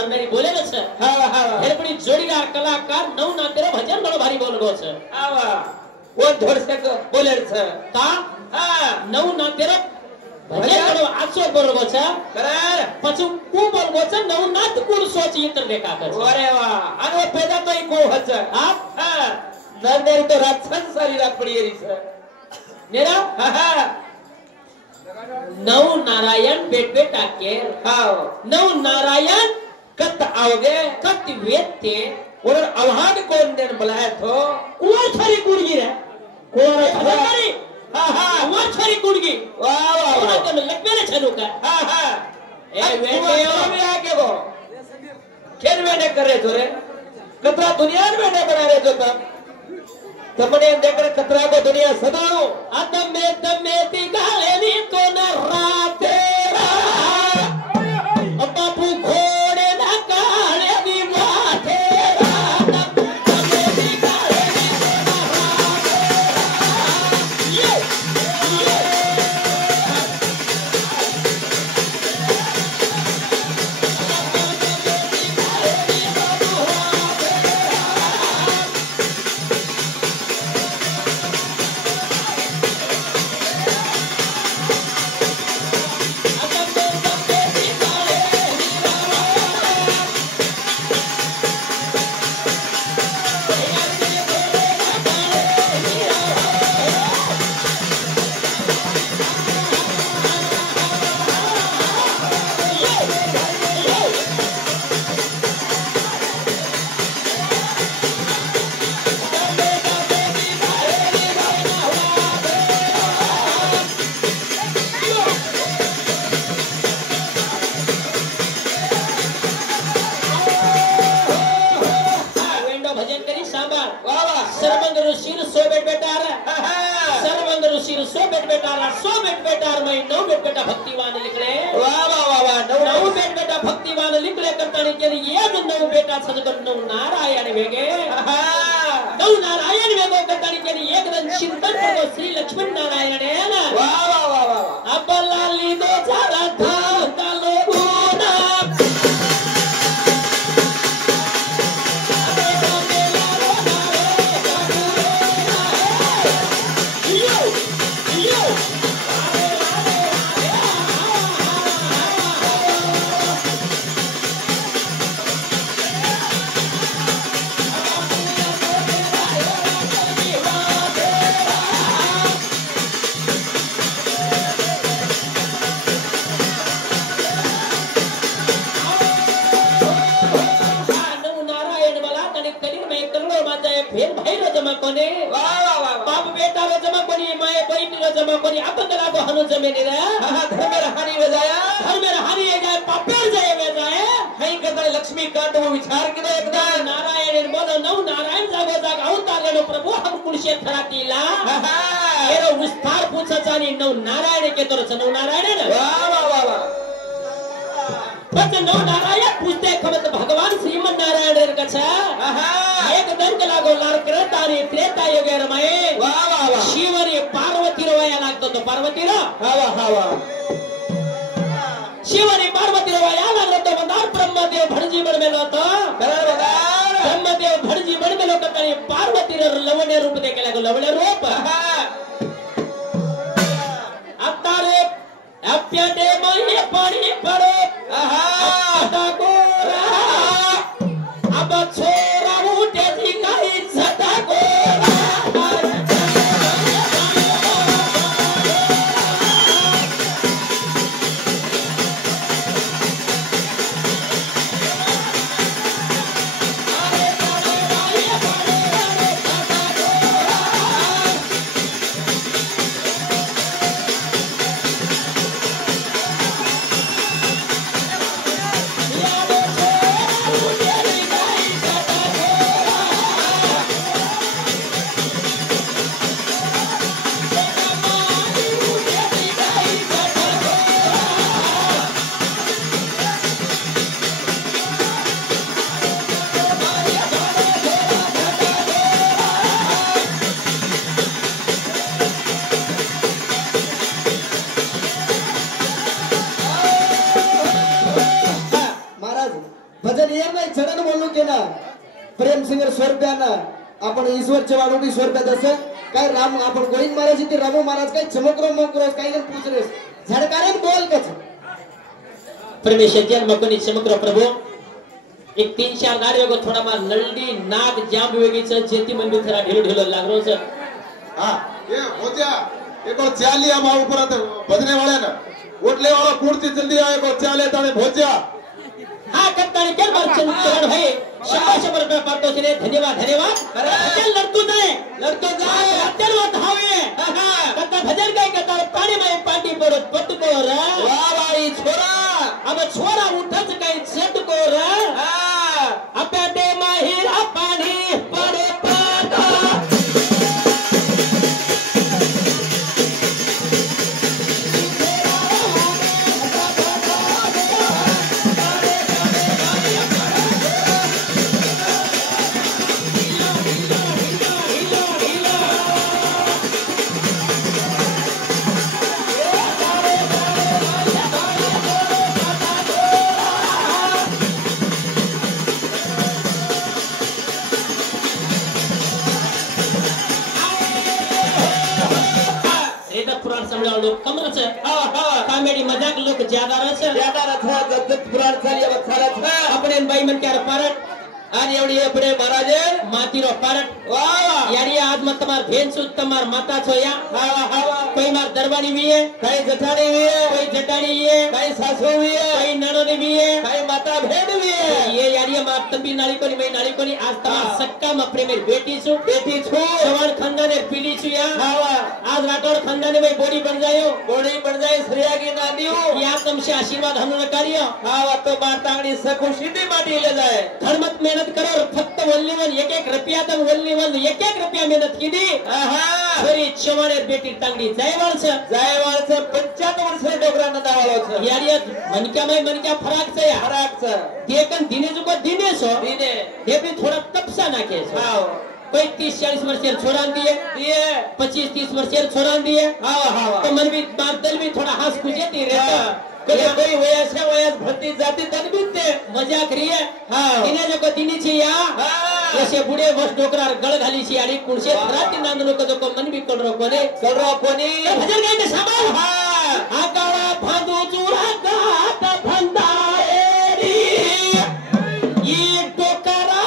નરનારી બોલે ને છે હા હા હેરપડી જોડીદાર કલાકાર નવ ના તેરો ભજન બડો ભારી બોલગો છે આવા કોણ ધોડસે બોલે છે તા હા નવ ના તેરો ભજન બડો આસો બોલગો છે બરાબર પછી કુ બોલગો છે નવ નાથ કુળ સોચી ઇતર લેખા છે અરે વાહ આનો પેદા તો ઈ કો હશે હા હા નરનેરી તો રાત સંસારી રાત પડી એરી છે नेरा હા હા नव नारायण बेट बेटा के હા नव नारायण कत आओगे कत वेत्ते और आह्वान कौन ने बुलाया थो कुंवर छरी गुड़गी रे कौन छरी हाँ हाँ कुंवर छरी गुड़गी वाह वाह ओना वाह तम लखमे ने छनु का हाँ हाँ ए वेटे में आके वो खेल वेटे करे जो रे कतरा दुनिया में वेटे बना रहे जो तम तमने देखकर कतरा को दुनिया सदाओ तमे ती गाले नी तो न राते बापू घोड़े ना काले नी माथे तमे ती गाले नी तो न राते ये सर्वंग ऋषि सो बेट बेटार सर्वंग ऋषि सो बेट बेटार मैं नौ बेट बेटा भक्तिवान निकले वाह वाह वाह वाह नौ बेट बेटा भक्तिवान निकले करतानी के ये नौ बेटा सजकर नौ नारायण वेगे नौ नारायण वेगो करतानी के एक दिन चिंतन करो श्री लक्ष्मण नारायण है ना वाह वाह वाह वाह अब लाली दो झाला था कालो गुना भेल भाई रो जमा कोने वाह वाह वाह बाप बेटा रो जमा कोनी माए बहिनी रो जमा कोनी अपंगला को हनु जमेनी रे घर में रहानी बजाया घर में रहानी जाए पापेर जाए वे जाए कहीं कहता लक्ष्मी कांत वो विचार करे एकदम नारायण बोलो नौ नारायण जागो जाग अवतार लेनो प्रभु हम कुलशे थरातीला एरो विस्तार पूछा जानी नौ नारायण के तोर नौ नारायण ने वाह वाह वाह वाह बच नौ नारायण पूछते खमत भगवान श्रीमन नारायण रे कछा एक दंत लागो लार करतारी त्रेता युगे रमाए वाह वाह वाह शिवरी पार्वती रोया लागतो तो पार्वती रो हाँ वाह हाँ वाह शिवरी पार्वती रोया लागतो मंदार ब्रह्मदेव भड़जी बड़ में लो तो ब्रह्मदेव भड़जी बड़ में लो कतनी पार्वती रो लवणे रूप देखे लागो लवणे रूप अतारे अप्याटे मई पानी पड़ो आहा गोरा अब छोरा उठे दिखाई सदा गोरा Yeah. प्रेम सिंगर 100 रुपयानं आपण ईश्वरचे वाढवणी 100 रुपयात असं काय राम आपण गोविंद महाराज ते रामू महाराज काय चमकरो मोकरो काही जण पूछरेस झडकारे बोल कच परमेश्वर जन्म कोणी चमकरो प्रभु एक 3-4 गाड़ी को थोड़ा मार नल्डी नाग जाम वेगीच जेती मन भी थरा ढिलो ढिलो लाग रो छ हां ये भोजा एको चालिया मा ऊपर आते भजने वाले ना ओटले वाला कुर्ती जल्दी आए को चाले ताने भोजा हां कत्तानी के बार चरण है 100 रुपये पातो छे धन्यवाद चल लड़तू जाए अत्तर मत हावे कत्ता भजन काय कत्ता पाणी में पाटी परत पटको रे वाह भाई छोरा अब छोरा उठच काय झटको रे अपे दे माहिरा पाणी पड़े पाटा लोग कम रच कॉमेडी मजाक लोग ज्यादा रच पुराण चाली अब खरच अपने बाई मन क्या पारट आणि एवढी अपने महाराजे माती रो पारट वाह यारी आज मत तमार भेन सु तमार माता छो या हावा कोई मार दरबानी भी है काही जठाणी भी है कोई जटानी भी है काही सासू भी है कोई ननोनी भी है काही माता भेण भी है ये यारी मार तंबी नाली कोनी मैं नाली कोनी आज तमार सक्का म अपने मेरी बेटी छु सवान खानदाने पीली छु या हावा आज राठौड़ खानदाने में बोडी बन जाए श्रेया की नानियो या तुमसे आशीर्वाद हम कार्य हावा तो बारतांगडी सकुशीती माटी ले जाए धर्मत मेहनत करो फक्त वल्लीवन एक रुपया तक वल्लीवन एक रुपया मेहनत की दी छोरी चवाने बेटी तांगडी जायवाळच 75 वर्ष डोकरांना दावालो छ यारी मनक्या फराक छ देखन दिने जुको दिने सो दिने हे भी थोड़ा तपसा नाखे हाव कोई 30-40 वर्षीय छोरा दिए 25-30 वर्षीय छोरा दिए तो मन भी बादल भी थोड़ा हंस खुजे रहता कोई वयास भरती जाती तन बीते मजाक रही है दिने जो को दिनी छी या जैसे बुढ़े वस डोकरार गळ घाली छी आणि कुणसे राती नांदनो को जो को मन भी कळरो कोने भजन गायने सामा आकाळा भांदो चुरा गात भंडारी ये डोकरा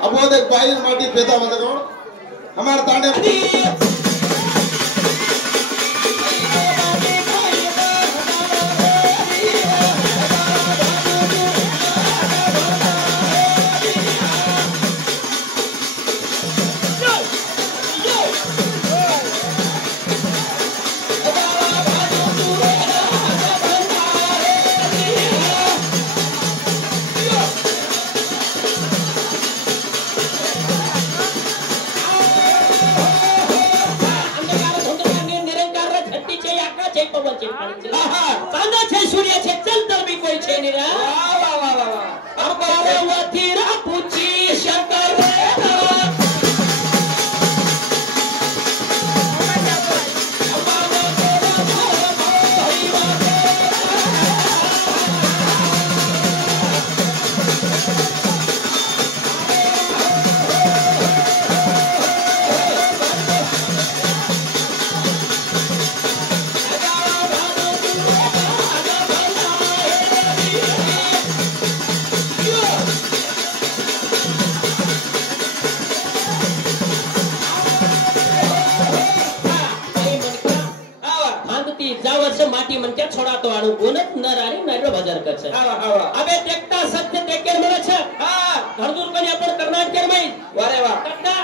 अब वो देख भाई माटी पेदा मतलब हमारे तांडे છે આકાશ છે પવન છે પાણી છે ચાંદા છે સૂર્ય છે ચલ તર બી કોઈ છે નહીં રા વાહ વાહ વાહ વાહ પાર્વતી રા પૂછી શંકર રે माटी मन क्या छोड़ा तो आड़ू गुनत न रानी नाइरो बाजार कर छे अबे देखता सत्य देखेर मरे छे घरदूर कोनी आपण कर्नाटक में वारे वाह कट्टा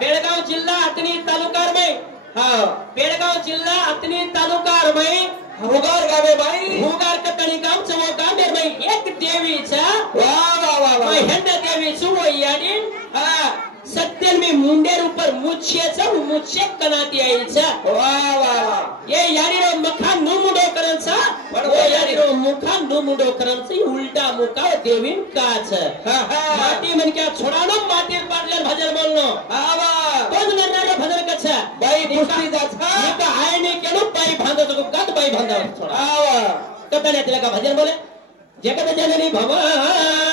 बेळगाव जिल्हा अतनी तालुकार में बेळगाव जिल्हा अतनी तालुकार में हुगार गावे बाई हुगार कतणी गाव चवो गामेर में एक देवी छे वाह वाह वाह वाह हेंड देवी छु वो यानी सत्यन में मुंडेर ऊपर मुछे छ मुछे कनाती आई छ वाह वाह वाह ये यानी रो मखा नो मुंडो करन छ वो यानी रो मुखा नो मुंडो करन छ उल्टा मुका देवीन का छ माटी मन क्या छोड़ानो माटी पाडलर भजन बोलनो आवा कोन नरनारो भजन का छ बाई पुष्टि जा छ निका आय ने केनो बाई भांदो तो गद बाई भांदा छोड़ा आवा कतने तिलका भजन बोले जगत जननी भवानी